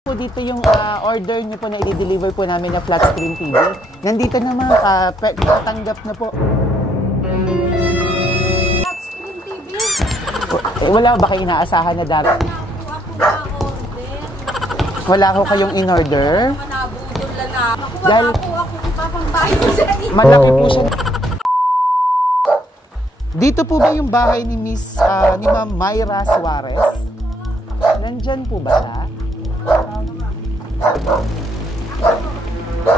Po dito yung order niyo po na i-deliver po namin na flat screen TV. Nandito naman, tatanggap na po. Flat screen TV? Wala ba kayo inaasahan na darating? Wala ko kayong in-order? Manabudol lang na. Dahil Wala po ako ipapambayan sa inyo. malaki po siya. Dito po ba yung bahay ni ni Ma'am Myra Suarez? Nandyan po ba siya?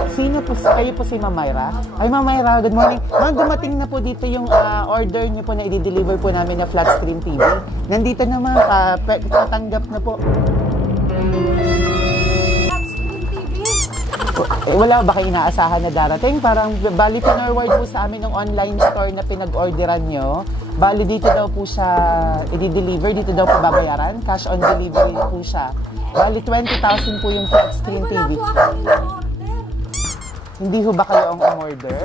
Sino po? Kayo po si Ma'am Myra? Ay, Ma'am Myra, good morning. Ma'am, dumating na po dito yung order niyo po na i-deliver po namin na flat screen TV. Nandito naman, tatanggap na po. Flat screen TV? Wala ba kayo inaasahan na darating? Parang bali pinorward po sa amin ng online store na pinag-orderan nyo. Bali dito daw po siya i-deliver, dito daw po babayaran. Cash on delivery po siya. Bali 20,000 po yung flat screen TV. Wala po ako in-order. Hindi ho ba kayo ang umorder?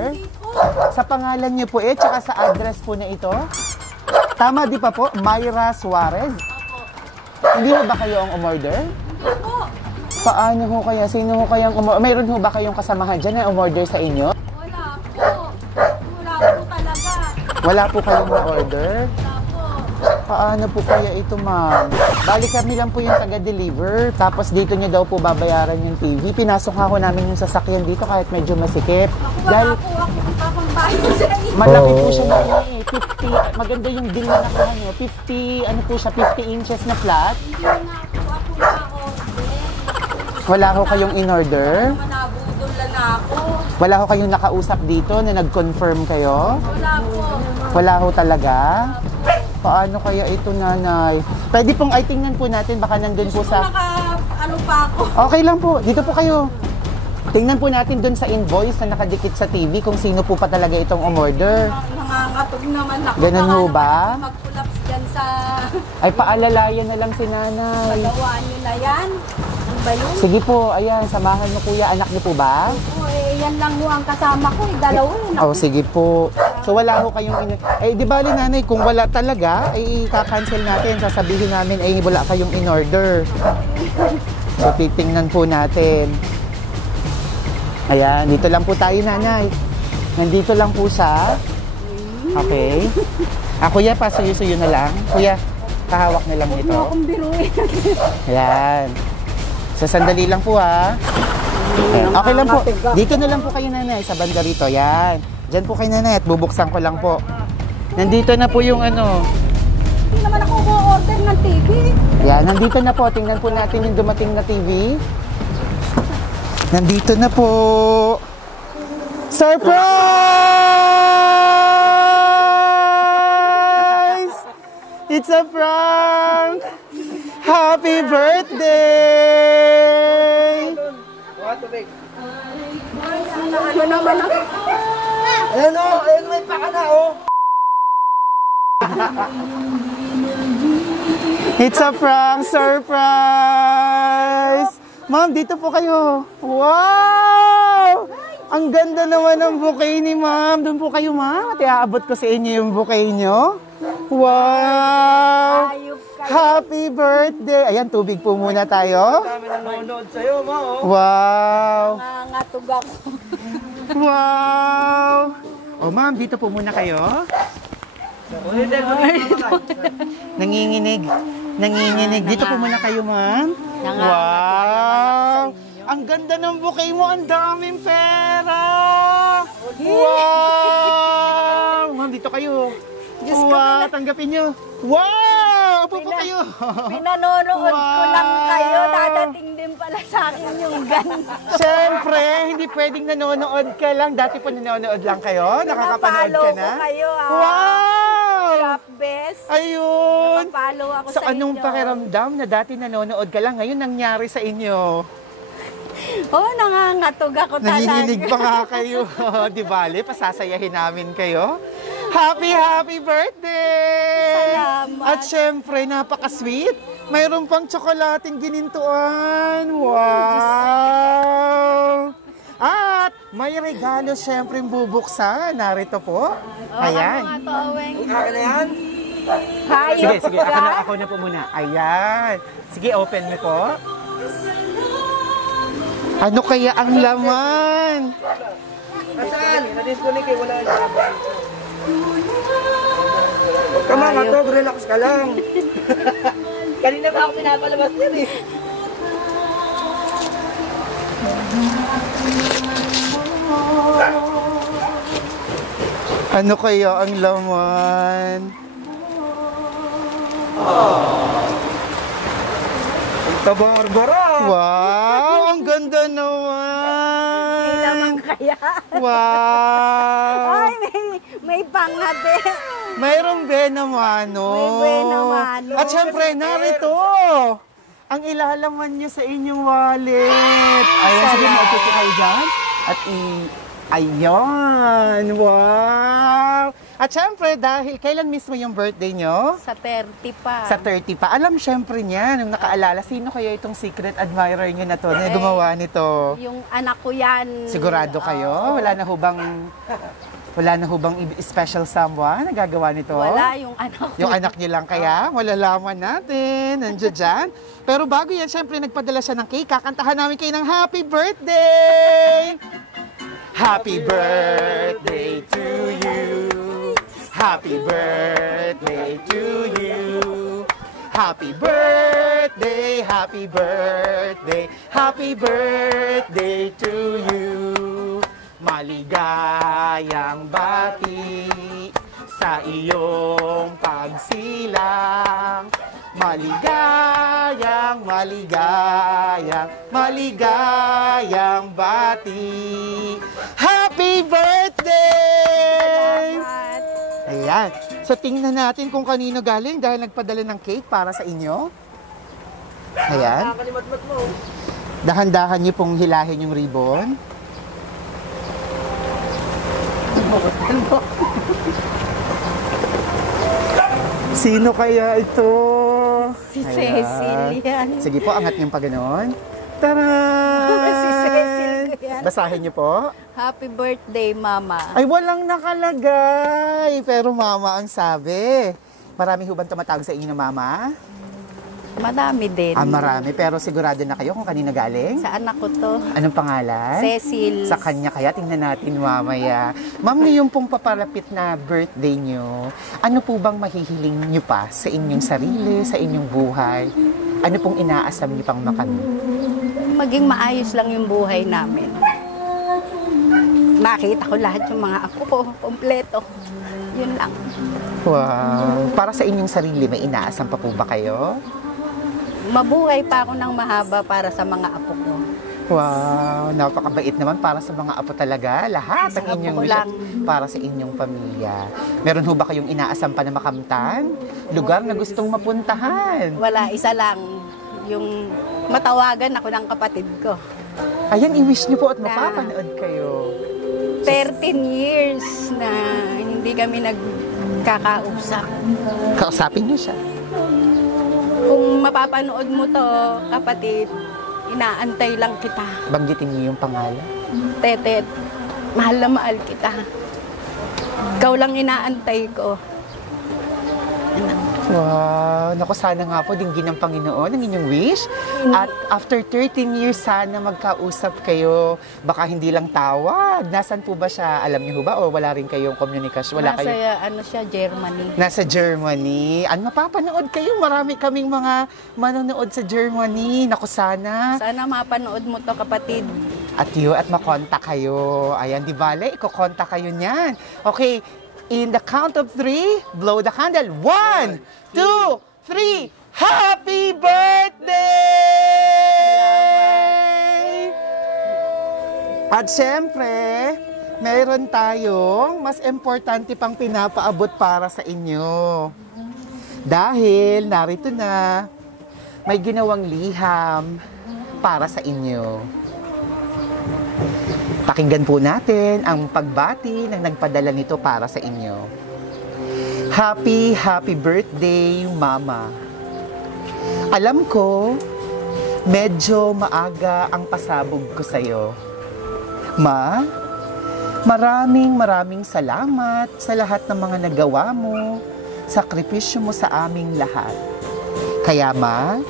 Sa pangalan niyo po tsaka sa address po na ito? Tama di pa po? Myra Suarez? Hindi ho ba kayo ang umorder? Hindi po. Paano ho kaya? Sino ho kayang umorder? Mayroon ho ba kayong kasamahan dyan na umorder sa inyo? Wala po. Wala po talaga. Wala po kayong na-order? Wala po. Paano po kaya ito, ma'am? Bali kami lang po yung taga-deliver. Tapos dito nyo daw po babayaran yung TV. Pinasok nga ho namin yung sasakyan dito kahit medyo masikip. Wala po ako ipapambayan sa inyo. Malaki po siya na 50. Maganda yung deal na nakuha nyo. 50, ano po siya, 50 inches na flat. Hindi na po ako na-order. Wala ho kayong in-order. Manabudol lang ako. Wala ho kayong nakausap dito na nag-confirm kayo. Wala po. Wala ho talaga. Paano kaya ito, nanay? Pwede pong ay tingnan po natin, baka nandun po sa... Ano pa ako? Okay lang po, dito po kayo. Tingnan po natin dun sa invoice na nakadikit sa TV kung sino po pa talaga itong umorder. Nangangatog naman ako. Ganun ho ba? Mag-collapse dyan sa Ay, paalalayan na lang si nanay. gawa nyo na yan. Ano ba yun? Sige po, ayan, samahan mo kuya. Anak niyo po ba? Oo, yan lang ho ang kasama ko. Dalawa yun. Oh, sige po. So wala ho kayong di bali nanay, kung wala talaga, ay ika-cancel natin. Sasabihin namin ay wala kayong in-order. So titingnan po natin. Ayan, dito lang po tayo, nanay. Nandito lang po siya. Okay. Kuya, pasuyo-suyo na lang. Kuya, kahawak na lang nito. Huwag mo akong biruin. Ayan. So sandali lang po, ha. Ayan. Okay lang po. Dito na lang po kayo, nanay, sa banda rito. Ayan. Diyan po kayo, nanay, at bubuksan ko lang po. Nandito na po yung ano. Hindi naman ako mo-order ng TV. Yan, nandito na po. Tingnan po natin yung dumating na TV. Nandito na po. Surprise! It's a prank! Happy birthday! Ano naman ako? Ayan o, ayan may pakana o. It's a prank surprise! Ma'am, dito po kayo. Wow! Ang ganda naman ng bouquet ni ma'am. Doon po kayo, ma'am. At iaabot ko sa inyo yung bouquet nyo. Wow! Happy birthday! Ayan, tubig po muna tayo. Dami nanonood sa'yo, ma o. Wow! Nangangatog ako. Wow! O ma'am, dito po muna kayo. Nanginginig. Nanginginig. Dito po muna kayo, ma'am. Wow! Ang ganda ng bouquet mo. Ang daming pera. Wow! Ma'am, dito kayo. Wow, tanggapin nyo. Wow! Upo po kayo. Pinanonood ko lang kayo. Dadating din pala sa akin yung ganito. Siyempre, hindi pwedeng nanonood ka lang. Dati po nanonood lang kayo. Nakakapanood ka na. Napalo ko kayo, Wow! Shop best. Ayun! Napalo ako So sa inyo. anong pakiramdam na dati nanonood ka lang, ngayon nangyari sa inyo? Oh, nangangatog ako talaga. Nanginginig pa nga kayo. Di bale, pasasayahin namin kayo. Happy birthday! Salamat. At syempre, napaka-sweet. Mayroon pang tsokolating ginintuan. Wow! At may regalo syempre bubuksan. Narito po. Ayan. Mga toweng. Akin na yan? Sige, Hayop sige. ka. Ako na po muna. Ayan. Sige, open mo po. Ano kaya ang laman? Nasaan? Na-disconnect eh, wala na. Huwag ka mga to, relax ka lang. Kanina pa ako pinapalabas yan eh. Ano kaya ang laman? Ito Barbara. Wow! Ang ganda May naman! lamang kaya. Wow! Ay, may panghabi. Mayroong benamano. May benamano. At syempre, narito! Ang ilalaman nyo sa inyong wallet. Ayan, sige, maupo kayo dyan. At ayan! Wow! At syempre, dahil kailan mismo yung birthday nyo? Sa 30 pa. Sa 30 pa. Alam syempre niya, nung nakaalala, sino kaya itong secret admirer nyo na to, na gumawa nito? Yung anak ko yan. Sigurado kayo? Wala na hubang special someone na gagawa nito? Wala, yung anak ko. Yung anak niyo lang kaya? Malalaman natin. Nandiyo dyan. Pero bago yan, syempre nagpadala siya ng cake. Kakantahan namin kayo ng happy birthday! Happy birthday to you. Happy birthday to you. Happy birthday, happy birthday, happy birthday to you. Maligayang bati sa iyong pagsilang. Maligayang, maligayang, maligayang bati. Happy birthday! At Ayan. So, tingnan natin kung kanino galing dahil nagpadala ng cake para sa inyo. Ayan. Nakakalimot-mot mo. Dahan-dahan niyo pong hilahin yung ribbon. Sino kaya ito? si Ayan. Cecil yan. Sige po, angat niyong pa gano'n. Tara! Si Cecil ko yan. Basahin niyo po. Happy birthday, Mama. Ay, walang nakalagay. Pero mama ang sabi. Marami ho bang tumatawag sa inyo na mama? Madami din. Marami. Pero sigurado na kayo kung kanina galing? Sa anak ko to. Anong pangalan? Cecil. Sa kanya kaya. Tingnan natin mamaya. Ma'am, ngayong pong papalapit na birthday nyo, ano po bang mahihiling nyo pa sa inyong sarili, sa inyong buhay? Ano pong inaasam nyo pang makamit? Maging maayos lang yung buhay namin. Makita ko lahat yung mga apo ko, kompleto. Yun lang. Wow. Para sa inyong sarili, may inaasam pa po ba kayo? Mabuhay pa ako ng mahaba para sa mga apo ko. Wow, napakabait naman para sa mga apo talaga. Lahat Isang ng inyong apo ko wish lang. para sa inyong pamilya. Meron ho ba kayong inaasam pa na makamtan? Lugar na gustong mapuntahan? Wala, isa lang. Yung matawagan ako ng kapatid ko. Ayan, i-wish niyo po at Na- mapapanood kayo. 13 years na hindi kami nagkakausap. Kausapin niyo siya. Kung mapapanood mo to, kapatid, inaantay lang kita. Banggitin niyo yung pangalan. Tetet, mahal na mahal kita. Ikaw lang inaantay ko. Wow, naku, sana nga po dinggin ng Panginoon ang inyong wish. At after 13 years, sana magkausap kayo. Baka hindi lang tawag. Nasaan po ba siya? Alam niyo ba? O wala rin kayong komunikasyon? Wala Nasa, kayo? Germany. Nasa Germany. Ano, mapapanood kayo? Marami kaming mga manonood sa Germany. Naku, sana. Sana mapanood mo to, kapatid. At makontak kayo. Ayan, di bale, ikokontak kayo niyan. Okay, in the count of 3, blow the candle. 1, 2, 3. Happy birthday! At syempre, meron tayong mas importante pang pinapaabot para sa inyo. Dahil narito na, may ginawang liham para sa inyo. Pakinggan po natin ang pagbati ng nagpadala nito para sa inyo. Happy, happy birthday, Mama. Alam ko, medyo maaga ang pasabog ko sa'yo. Ma, maraming salamat sa lahat ng mga nagawa mo, sakripisyo mo sa aming lahat. Kaya Ma,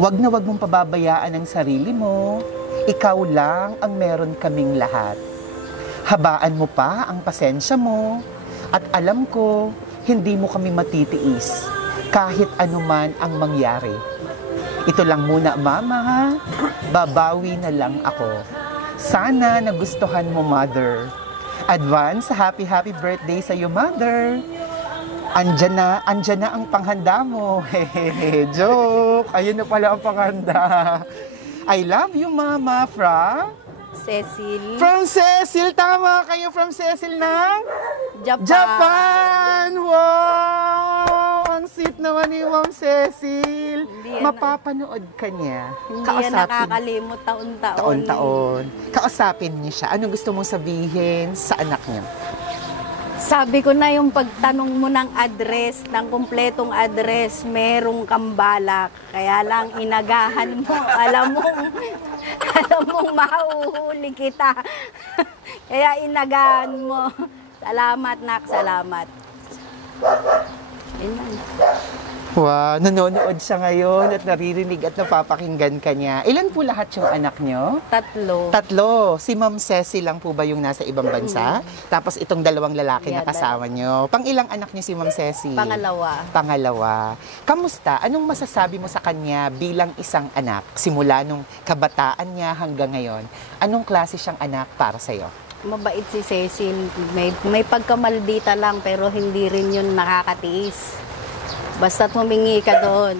Wag na wag mong pababayaan ang sarili mo. Ikaw lang ang meron kaming lahat. Habaan mo pa ang pasensya mo. At alam ko, hindi mo kami matitiis kahit anuman ang mangyari. Ito lang muna, Mama, ha? Babawi na lang ako. Sana nagustuhan mo, Mother. Advance, happy birthday sa iyo, Mother. Andyan na ang panghanda mo. Hehehe, joke. Ayun na pala ang panghanda. I love you, Mama, from Cecil. From Cecil, tama kayo, from Cecil ng Japan. Japan! Wow! Ang sweet naman ni Ma'am Cecil. Mapapanood ka niya. Hindi yan nakakalimot taon-taon. Taon-taon. Kausapin niya siya. Anong gusto mong sabihin sa anak niya? Sabi ko na yung pagtanong mo ng address, ng kumpletong address, merong kang balak. Kaya lang inagahan mo, alam mong mahuhuli kita. Kaya inagahan mo. Salamat, nak, salamat. Yun lang. Wow, nanonood siya ngayon at naririnig at napapakinggan ka niya. Ilan po lahat yung anak niyo? 3. 3. Si Ma'am Cecil lang po ba yung nasa ibang bansa? Tapos itong 2 lalaki na kasama niyo. Pang ilang anak niyo si Ma'am Cecil? Pangalawa. Kamusta? Anong masasabi mo sa kanya bilang isang anak? Simula nung kabataan niya hanggang ngayon. Anong klase siyang anak para sa'yo? Mabait si Cecil. May pagkamaldita lang pero hindi rin yun nakakatiis. Basta't humingi ka doon.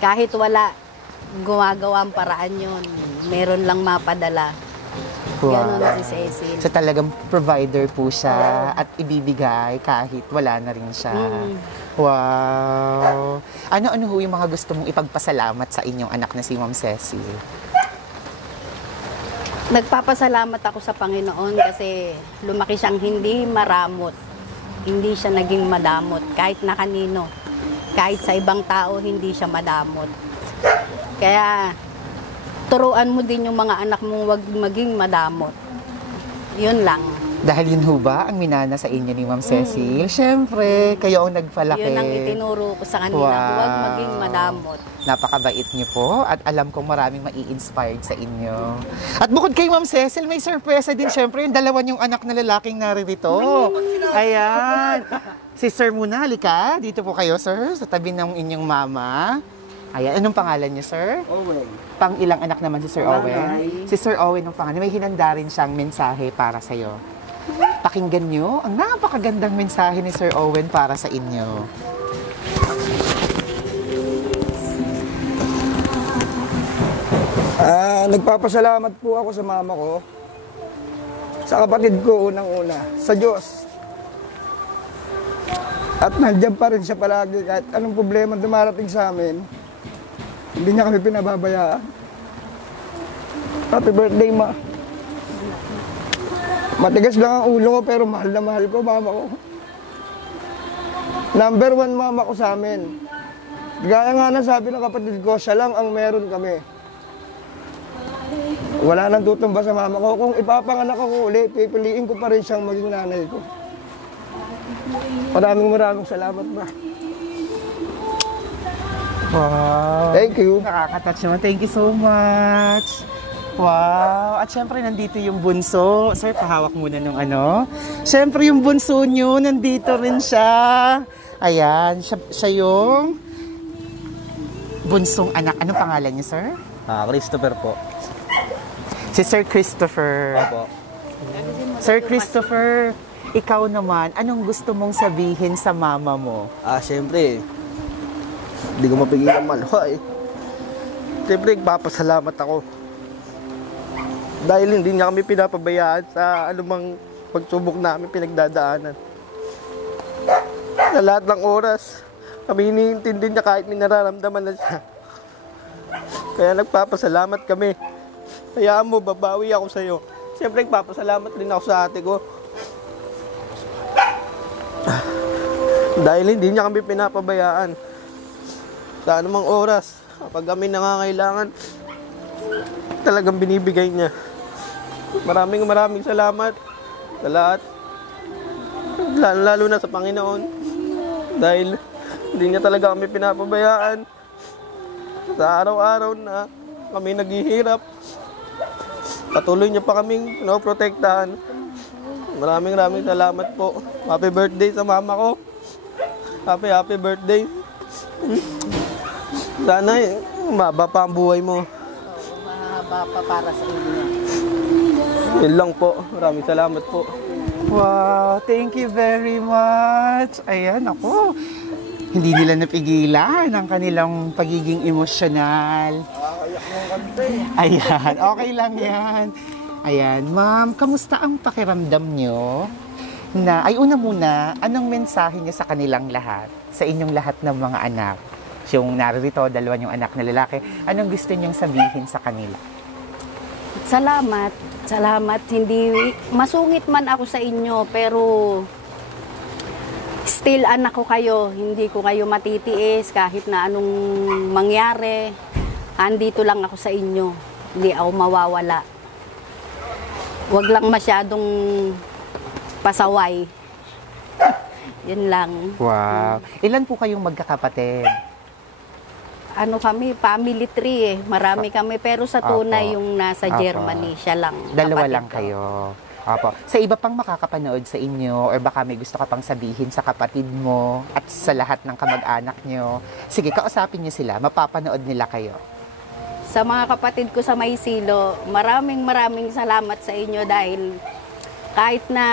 Kahit wala, gumagawa ang paraan yun. Meron lang mapadala. Wow. Ganon si Cecil. So talagang provider po siya at ibibigay kahit wala na rin siya. Wow. Ano-ano ho yung mga gusto mong ipagpasalamat sa inyong anak na si Ma'am Cecil? Nagpapasalamat ako sa Panginoon kasi lumaki siyang hindi maramot. Hindi siya naging madamot kahit na kanino. Kahit sa ibang tao, hindi siya madamot. Kaya, turuan mo din yung mga anak mong wag maging madamot. Yun lang. Dahil yun ho ba ang minana sa inyo ni Ma'am Cecil? Siyempre, kayo ang nagpalaki. Yun ang itinuro ko sa kanila. Wow. Huwag maging madamot. Napakabait niyo po at alam kong maraming mai-inspired sa inyo. At bukod kay Ma'am Cecil, may sorpresa din siyempre yung 2 niyong anak na lalaking naririto. Ayan. Si Sir muna, halika. Dito po kayo, Sir, sa tabi ng inyong mama. Ayan. Anong pangalan niyo, Sir? Owen. Pang ilang anak naman si Sir Owen? Si Sir Owen ang pangalan. May hinanda rin siyang mensahe para sa'yo. Pakinggan niyo ang napakagandang mensahe ni Sir Owen para sa inyo. Nagpapasalamat po ako sa mama ko, sa kapatid ko unang-una, sa Diyos. At nandiyan pa rin siya palagi kahit anong problema dumarating sa amin. Hindi niya kami pinababayaan. Happy birthday, Ma. Matigas lang ang ulo ko pero mahal na mahal ko mama ko. Number 1 mama ko sa amin. Gaya nga na sabi ng kapatid ko, siya lang ang meron kami. Wala nang tutumba sa mama ko. Kung ipapanganak ako ulit, pipiliin ko pa rin siyang maging nanay ko. Maraming salamat, Ma. Wow. Thank you. Nakaka-touch naman. Thank you so much. Wow. At syempre, nandito yung bunso. Sir, pahawak muna nung ano. Syempre, yung bunso nyo, nandito rin siya. Ayan. Siya yung bunsong anak. Anong pangalan niya, sir? Christopher po. Si Sir Christopher. Opo. Sir Christopher, ikaw naman, anong gusto mong sabihin sa mama mo? Siyempre, hindi ko mapigilan malwa eh. Siyempre, nagpapasalamat ako. Dahil hindi niya kami pinapabayaan sa anumang pagsubok namin pinagdadaanan. Sa lahat ng oras, kami iniintindi niya kahit may nararamdaman na siya. Kaya nagpapasalamat kami. Hayaan mo, babawi ako sa'yo. Siyempre, nagpapasalamat rin ako sa ate ko. Dahil hindi niya kami pinapabayaan. Sa anumang oras, kapag kami nangangailangan, talagang binibigay niya. Maraming salamat sa lahat. Lalo na sa Panginoon. Dahil hindi niya talaga kami pinapabayaan. Sa araw-araw na kami naghihirap, patuloy niyo pa kaming pinoprotektahan. Maraming salamat po. Happy birthday sa mama ko. Happy birthday. Sana umaba pa ang buhay mo. Mahaba pa para sa inyo. Yun lang po. Maraming salamat po. Wow, thank you very much. Ayan, ako. Hindi nila napigilan ang kanilang pagiging emosyonal. Ayan, okay lang yan. Ayan, ma'am, kamusta ang pakiramdam nyo? Una muna, anong mensahe nyo sa kanilang lahat? Sa inyong lahat ng mga anak? Yung naririto, dalawa yung anak na lalaki. Anong gusto nyong sabihin sa kanila? Salamat. Hindi, masungit man ako sa inyo, pero still anak ko kayo. Hindi ko kayo matitiis kahit na anong mangyari. Andito lang ako sa inyo. Hindi ako mawawala. Huwag lang masyadong pasaway. Yun lang. Wow. Ilan po kayong magkakapatid? Ano kami, family tree eh. Marami kami. Pero sa tunay yung nasa Apo. Germany, siya lang. Dalawa kapatid lang ko. kayo. Opo. Sa iba pang makakapanood sa inyo or baka may gusto ka pang sabihin sa kapatid mo at sa lahat ng kamag-anak nyo, sige, kausapin nyo sila. Mapapanood nila kayo. Sa mga kapatid ko sa Maysilo, maraming salamat sa inyo dahil kahit na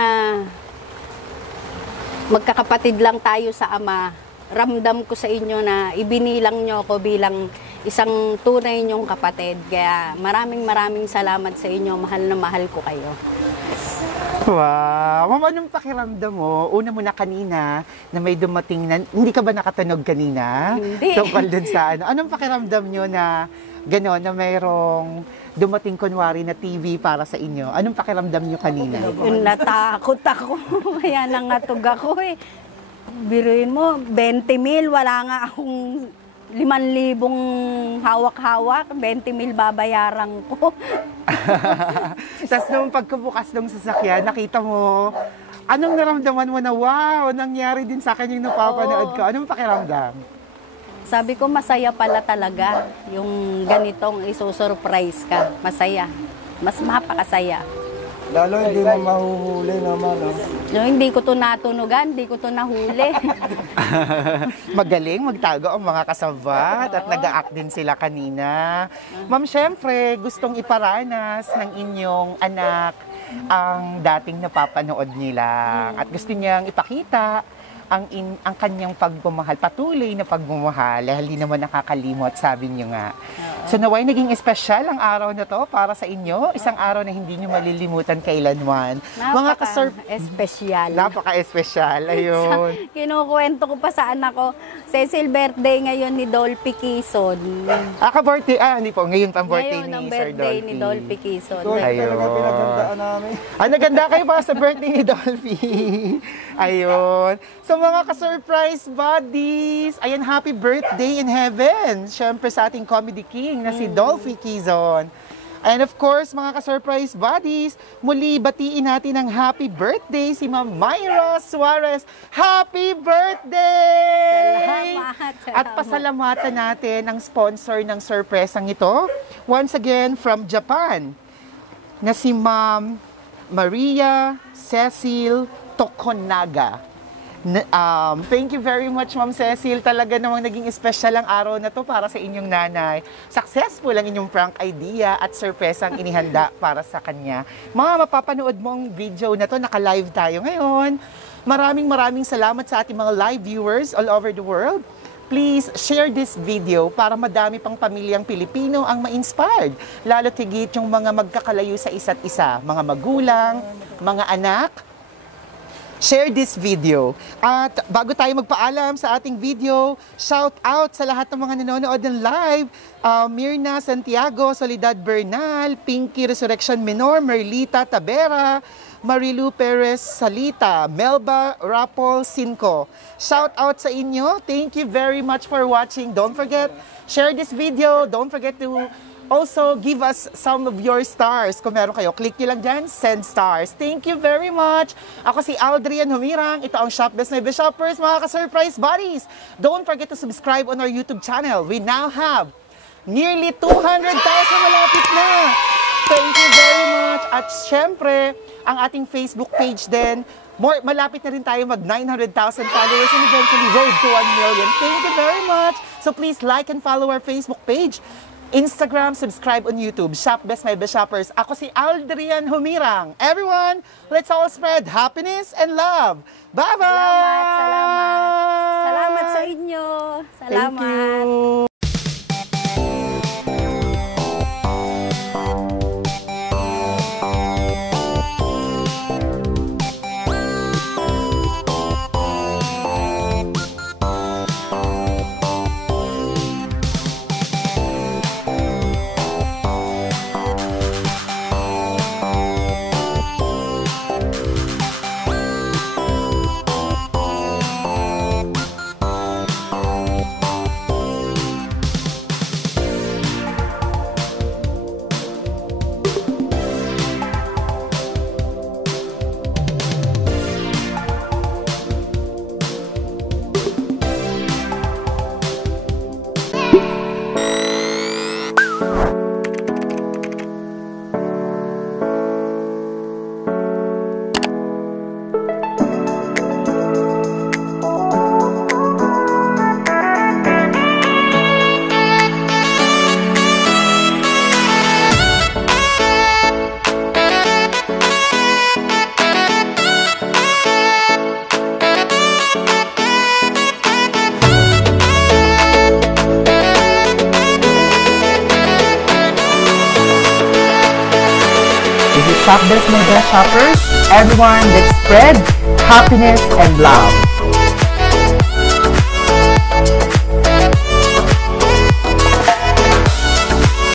magkakapatid lang tayo sa Ama, ramdam ko sa inyo na ibinilang nyo ako bilang isang tunay nyong kapatid. Kaya maraming salamat sa inyo. Mahal na mahal ko kayo. Wow! Ma'am, anong pakiramdam mo? Una mo na kanina na may dumating na, hindi ka ba nakatunog kanina? Hindi. Tungkol dun sa ano. Anong pakiramdam nyo na gano'n, na mayroong dumating kunwari na TV para sa inyo? Anong pakiramdam nyo kanina? Natakot ako. Kaya nangatog ako eh. Biruin mo, 20,000, wala nga akong 5,000 hawak-hawak, 20,000 babayaran ko. Tapos nung pagkabukas ng sasakyan, nakita mo, anong naramdaman mo na, wow, nangyari din sa akin yung napapanood ko? Anong pakiramdam? Sabi ko, masaya pala talaga yung ganitong isusurprise ka. Masaya. Mas mapakasaya. Lalo hindi mo mahuhuli naman. Yung hindi ko to natunugan, hindi ko to nahuli. Magaling magtago ang mga kasabat at nag-a-act din sila kanina. Ma'am, syempre, gustong iparanas ng inyong anak ang dating napapanood nila at gusto niyang ipakita ang kanyang pagmamahal, patuloy na pagmamahal, dahil hindi naman nakakalimot, sabi niyo nga. So naway naging espesyal ang araw na to para sa inyo, isang araw na hindi niyo malilimutan kailanman. Napaka-espesyal. Napaka-espesyal, ayun. Kinukuwento ko pa sa anak ko, Cecil, birthday ngayon ni Dolphy Quezon. Ka-birthday, hindi po, ngayon pa ang birthday Ngayon ang ni Sir birthday Dolphy. ni Dolphy Quezon. Ito Ayun. talaga pinagandaan namin. Naganda kayo para sa birthday ni Dolphy. Ayun. So mga ka-surprise buddies, ayan, happy birthday in heaven. Siyempre sa ating comedy king na si Dolphy Quezon. And of course, mga ka-surprise buddies, muli batiin natin ng happy birthday si Ma'am Myra Suarez. Happy birthday! Salamat. At pasalamatan natin ang sponsor ng surpresang ito. Once again, from Japan, na si Ma'am Maria Cecil Tokonaga. Thank you very much, Ma'am Cecil. Talaga namang naging espesyal ang araw na to para sa inyong nanay. Successful ang inyong prank idea at surprise ang inihanda para sa kanya. Mga mapapanood mo ang video na to, naka-live tayo ngayon. Maraming salamat sa ating mga live viewers all over the world. Please share this video para madami pang pamilyang Pilipino ang ma-inspired. Lalo tigit yung mga magkakalayo sa isa't isa, mga magulang, mga anak. Share this video. At bago tayo magpaalam sa ating video, shout out sa lahat ng mga nanonood ng live. Mirna Santiago, Soledad Bernal, Pinky Resurrection Menor, Merlita Tabera, Marilu Perez Salita, Melba Rapol Cinco. Shout out sa inyo. Thank you very much for watching. Don't forget, share this video. Don't forget to also give us some of your stars. Kung meron kayo, click nyo lang dyan, send stars. Thank you very much. Ako si Aldrian Humirang. Ito ang Shop Best Nueve Shoppers, mga ka-surprise buddies. Don't forget to subscribe on our YouTube channel. We now have Nearly 200,000 malapit na. Thank you very much. At syempre, ang ating Facebook page din, malapit na rin tayo mag 900,000 followers and eventually road to 1 million. Thank you very much. So please like and follow our Facebook page. Instagram, subscribe on YouTube. Shop Best My Best Shoppers. Ako si Aldrian Humirang. Everyone, let's all spread happiness and love. Bye-bye! Salamat. Salamat sa inyo. Salamat. Thank you. Shop Best My Best Shoppers. Everyone, let's spread happiness and love.